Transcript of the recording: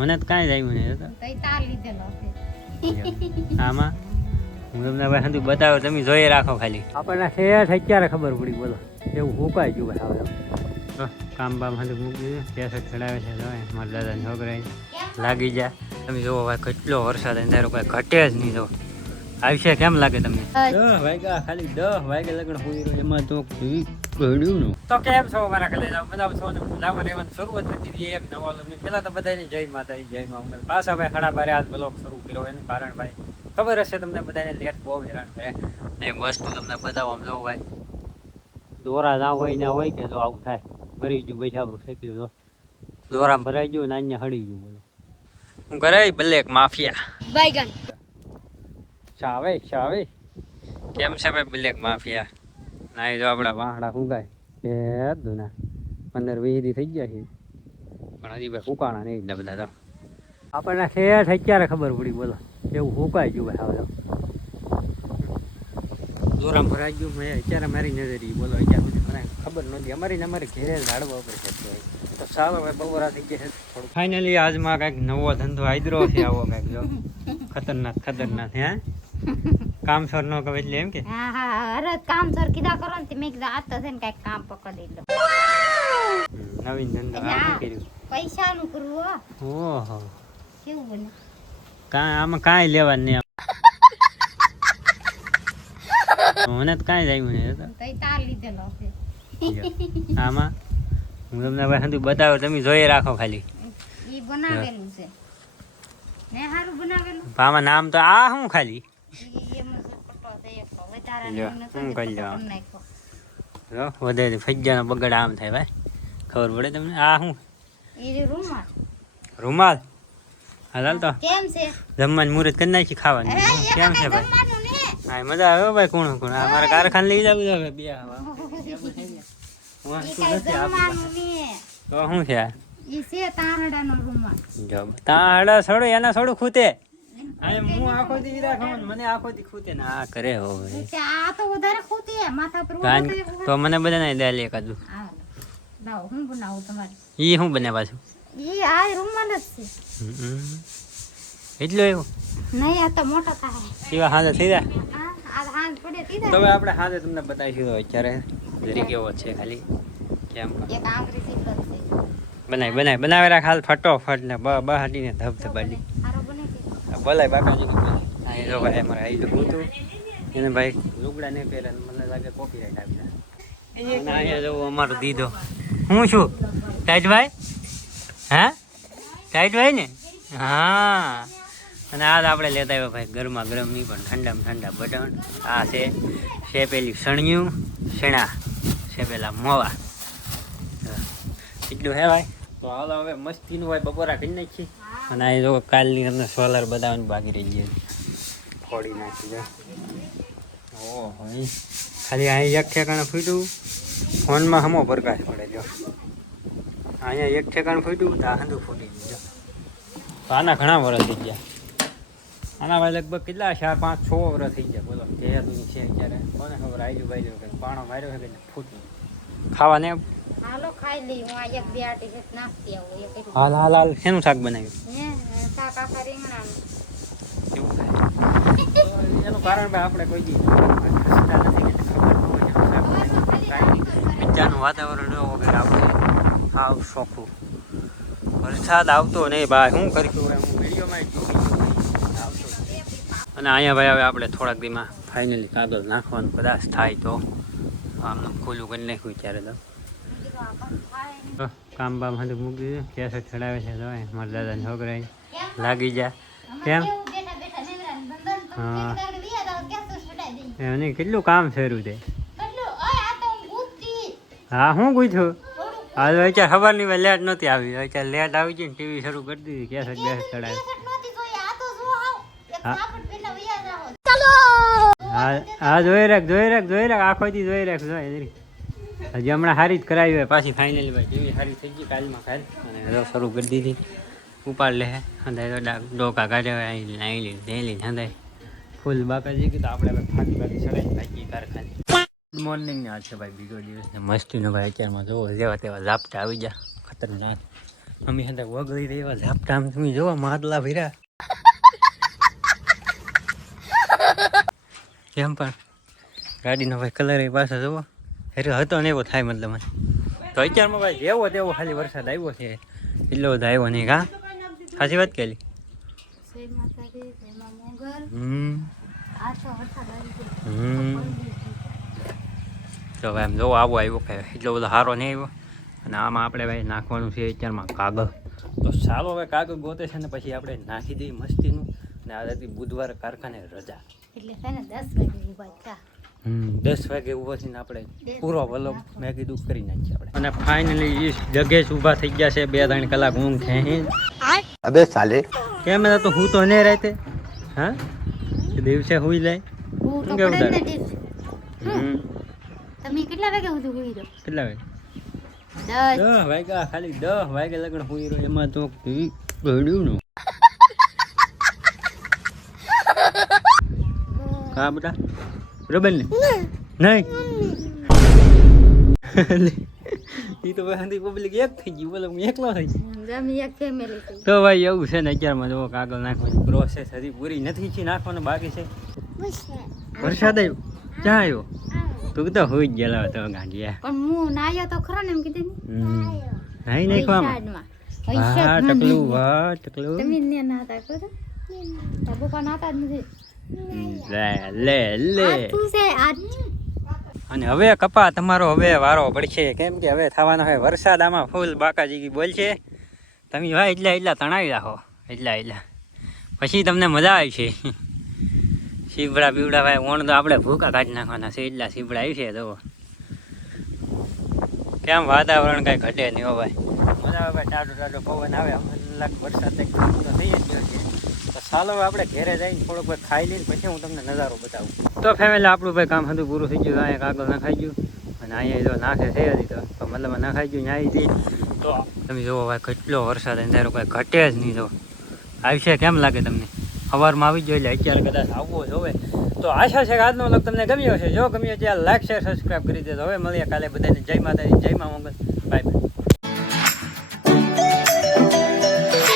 મને તો કાંઈ જ આવ્યું નહીં આમાં હું તમને ભાઈ હંધું બતાવ્યો તમે જોઈ રાખો ખાલી આપણને શેઠ અત્યારે ખબર પડી બોલો એવું હુકાય ગયું ભાઈ હવે કામ બામ હંધું મૂકી દીધું કેસેટ ચડાવે છે મારા દાદાને છોકરા લાગી જાય તમે જોવો ભાઈ કેટલો વરસાદ અંધારો કાંઈ ઘટે જ નહીં જો આવશે કેમ લાગે તમને 10 વાગ્યા ખાલી 10 વાગે લગ્ન હોઈ રહ્યો એમાં તો ઘડ્યું તો કેમ છો મારા કલે બધા છો લાવવા રહેવાની શરૂઆત કરી દીધી એક નવા લગ્ન પેલા તો બધાને જય માતા જય માં પાછા ભાઈ 12:30 આજ બ્લોગ શરૂ કર્યો એનું કારણ ભાઈ ખબર હશે તમને બધાને લેટ બહુ હેરાન કરે એક વસ્તુ તમને બતાવવા જો ભાઈ દોરા ના હોય ને હોય કે જો આવું થાય ભરી ગયું બેઠા ફેંકી દો દોરા ભરાઈ ગયું ને અહીંયા હળી ગયું બોલો હું કરે બ્લેક માફિયા બાયગન ચાવે કેમ છે ભાઈ બ્લેક માફિયા ના જો આપણા વાહડા ફૂંકાય એ દુના 15-20 દી થઈ ગયા છે પણ હજી ભાઈ ફૂંકાણા નહીં એટલા બધા તો આપણને શેઠ અત્યારે ખબર પડી બોલો એવું ફૂંકાઈ ગયું ભાઈ હવે દોરામ ભરાઈ ગયું મેં અત્યારે મારી નજર બોલો અત્યાર સુધી મને ખબર નહોતી અમારી ઘેરે ઝાડવા ઉપર છે તો ચાલો ભાઈ બપોરા થઈ ગયા છે થોડું ફાઇનલી આજમાં કંઈક નવો ધંધો આદરો છે આવો કંઈક જો ખતરનાક હે કામસર નો કહે એટલે એમ કે અરે કામસર કીધા કરો ને મેં કીધું આ તો છે ને કઈક કામ પકડી લો નવીન ધંધો આ કર્યું પૈસા નું કરવું ઓહો કેવું બને આમાં કાંઈ લેવાનું નહીં મને તો કાંઈ જ આવ્યું નહીં તઈ તાર લીધેલો છે આમાં હું તમને ભાઈ હંધું બતાવ્યો તમે જોઈ રાખો ખાલી ઈ બનાવેલું છે ને હારું બનાવેલું આમાં નામ તો આ શું ખાલી વધારે ફજ્જાનો બગડ આમ થાય ભાઈ ખબર પડે તમને આ શું રૂમાલ હાલ તો કેમ છે જમવાનું મુહૂર્ત કરી નાખી ખાવાનું કેમ છે ભાઈ હા મજા આવે ભાઈ કોણ મારા કારખાને લઈ જવું હવે બે તો શું છે તાંહડા છોડો એના છોડું ખૂતે હું આખો દી રાખવાનું મને આખો દી ખૂતે ને આ કરે હોય આ તો વધારે ખૂતે માથા પર તો મને બધા નહીં દે એકાદું લાવ હું બનાવું તમારે ઈ શું બને પાછું ઈ આ રૂમાલ જ છે એટલો એવું નહીં આ તો મોટો થાય એવા હાજર થઈ જાય આ હાથ પડે તીધા તો હવે આપણે હાજર તમને બતાવીશું અત્યારે જરી કેવો છે ખાલી કેમ એક આંગળી સીધો છે બનાવી રાખ હાલ ફટોફટ ને બહાટીને ધબધબાડી આરો બને કે બોલાય બાકાજી હા એ જો ભાઈ અમારે આવી તો હતું એને ભાઈ લુગડા નહીં પહેરે મને લાગે કોપી રાઈટ આવી જાય અહીંયા જવું અમારો દીધો હું છું ટાઈટભાઈ હા ટાઈટભાઈ ને હા અને આજ આપણે લેતા આવ્યા ભાઈ ગરમા ગરમ નહીં પણ ઠંડા બટન આ છે પેલી સણિયું શેણા છે પેલા મોવા એટલું હે ભાઈ તો હાલ હવે મસ્તીનું ભાઈ બપોરા કરી નાખીએ અને આ જો કાલની તમને સોલર બતાવવાની બાકી રહી ગઈ ફોડી નાખી દો ઓહો ખાલી અહીં એક ઠેકાણે ફૂટ્યું ફોનમાં હમો પ્રકાશ પડે જો અહીંયા એક ઠેકાણે ફૂટ્યું તો હાંધું ફૂટી ગયું તો આના ઘણા વર્ષ થઈ ગયા આના ભાઈ લગભગ કેટલા 4-5-6 વર્ષ થઈ ગયા બોલો કે છે અત્યારે કોને ખબર આજુબાજુ કે પાણો માર્યો છે કે ફૂટી ખાવાને હાલો ખાઈ લઈ હું આ એક બે આટી છે નાખતી આવું એક હાલ શેનું શાક બનાવ્યું હે શાક આખા રીંગણાનું એનું કારણ ભાઈ આપણે કોઈ દી ખસતા નથી કે ખબર ન હોય એનું શાક બનાવ્યું બીજાનું વાતાવરણ એવો વગર આપણે હાવ શોખું વરસાદ આવતો નહીં ભાઈ શું કરીશું હું વિડીયોમાં આવતો અને અહીંયા ભાઈ હવે આપણે થોડાક દીમાં ફાઇનલી કાગળ નાખવાનું કદાચ થાય તો આમનું ખુલ્લું કરી નાખ્યું ત્યારે તો કામ બામ હંધું મૂકી દીધું કેસેટ ચડાવે છે તો મારા દાદાને છોકરા લાગી જાય કેમ હા એમને કેટલું કામ શરૂ છે હા હું પૂછું હા તો અત્યારે ખબર નહીં ભાઈ લેટ નહોતી આવી અત્યારે લેટ આવી ગઈ ને ટીવી શરૂ કરી દીધી કેસેટ ચડાવે હા જોઈ રાખ આખો દી જોઈ રાખ હજી હમણાં સારી જ કરાવી હોય પાછી ફાઇનલી ભાઈ જેવી સારી થઈ ગઈ કાલમાં કાલ અને શરૂ કરી દીધી ઉપાડ લે હંધાય તો ડોકા કાઢ્યા હોય અહીં લઈને હંધાય ફૂલ બાકાજી કીધું આપણે ફાંકી ચડાવી નાખીએ કારખાને ગુડ મોર્નિંગ ને આજ છે ભાઈ બીજો દિવસ ને મસ્તીનો ભાઈ અત્યારમાં જોવો જેવા તેવા ઝાપટા આવી ગયા ખતરનાક અમે હતા વગડી રહ્યા ઝાપટા તમે જોવા માદલા ભીરા કેમ પણ ગાડીનો ભાઈ કલર એ પાછો જોવો એટલે હતો ને એવો થાય મતલબ તો અત્યારમાં ભાઈ જેવો તેવો ખાલી વરસાદ આવ્યો છે એટલો બધો આવ્યો નહીં કા સાચી વાત કહેલી તો ભાઈ આમ જોવો આવો આવ્યો કે એટલો બધો સારો નહીં આવ્યો અને આમાં આપણે ભાઈ નાખવાનું છે અત્યારમાં કાગળ તો ચાલો હવે કાગળ ગોતે છે ને પછી આપણે નાખી દઈએ મસ્તીનું ને આજથી બુધવારે કારખાને રજા એટલે છે ને 10 વાગે ઊભા થયા 10 વાગે ઊભો થઈને આપણે પૂરો વલો મેં કીધું કરી નાખીએ આપણે અને ફાઇનલી એ જગ્યાએ જ ઊભા થઈ ગયા છે 2-3 કલાક ઊંઘ છે अबे साले કેમ તો હું તો નહીં રહેતે હા દિવસે હુઈ જાય હું તો કેવું પડે ને તારે? દિવસે. તમે કેટલા વાગે સુધી હુઈ રહ્યો કેટલા વાગે 10 10 વાગ્યા ખાલી 10 વાગે લગન હુઈ રહ્યો એમાં તો ઘડ્યું નું હા બેટા બરોબર ને નહીં એ તો ભાઈ પબ્લિક એક થઈ ગયું બોલો હું એકલો થઈ ગયો જમી એક ફેમિલી થઈ તો ભાઈ એવું છે ને અત્યારમાં જો કાગળ નાખવાની પ્રોસેસ હજી પૂરી નથી છે નાખવાનું બાકી છે વરસાદ આવ્યો ક્યાં આવ્યો તું તો હોઈ જ ગયેલા તો ગાંડિયા પણ હું નાયો તો ખરો ને એમ કીધું નહીં નાખવામાં વાહ ટકલું વાહ ટકલું તમે ને નાતા કરો પપ્પા નાતા જ નથી લે લે આ તું છે આ અને હવે કપા તમારો હવે વારો પડશે કેમ કે હવે થવાનો હોય વરસાદ આમાં ફૂલ બાકાજી બોલ છે તમે ભાઈ એટલા તણાવી રાખો એટલા પછી તમને મજા આવશે સીબડા બીવડા ભાઈ ઓણ તો આપણે ભૂકા કાઢી નાખવાના છે એટલા સીબડા આવી છે તો કેમ વાતાવરણ કાંઈ ઘટે નહીં હો ભાઈ મજા આવે ભાઈ ટાઢો પવન આવે અલગ વરસાદ તો થઈ જ ગયો છે તો ચાલો આપણે ઘેરે જઈને થોડોક ભાઈ ખાઈ લઈને પછી હું તમને નજારો બતાવું તો ફેમિલી આપણું ભાઈ કામ હતું પૂરું થઈ ગયું અહીંયા કાગળ નાખાઈ ગયું અને અહીંયા જો નાખે છે હજી તો મતલબ નાખાઈ ગયું અહીંથી તો તમે જુઓ ભાઈ કેટલો વરસાદ અંધારો કોઈ ઘટે જ નહીં જો આવશે કેમ લાગે તમને સવારમાં આવી ગયો એટલે અત્યારે કદાચ આવવો જ હવે તો આશા છે કે આજનો વ્લોગ તમને ગમ્યો હશે જો ગમ્યો ત્યારે લાઈક શેર સબસ્ક્રાઈબ કરી દેજો હવે મળીએ કાલે બધાને જય માતાજી જય મા મંગલ બાય બાય